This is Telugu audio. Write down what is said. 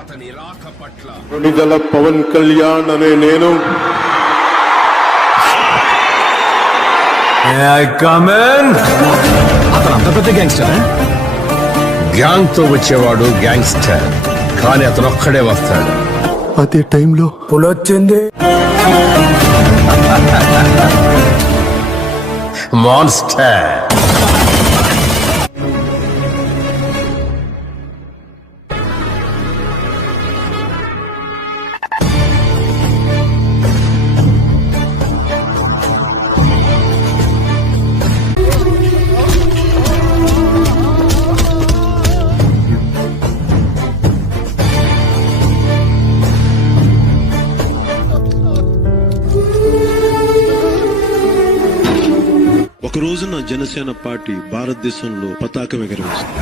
అతని రాక పట్ల కొణిదెల పవన్ కళ్యాణ్ అనే నేను అతను అంత పెద్ద గ్యాంగ్స్టర్. గ్యాంగ్ తో వచ్చేవాడు గ్యాంగ్స్టర్, కానీ అతను ఒక్కడే వస్తాడు. అదే టైంలో పులొచ్చింది. మాన్స్టర్. ఒక రోజున జనసేన పార్టీ భారతదేశంలో పతాకం ఎగరవేసింది.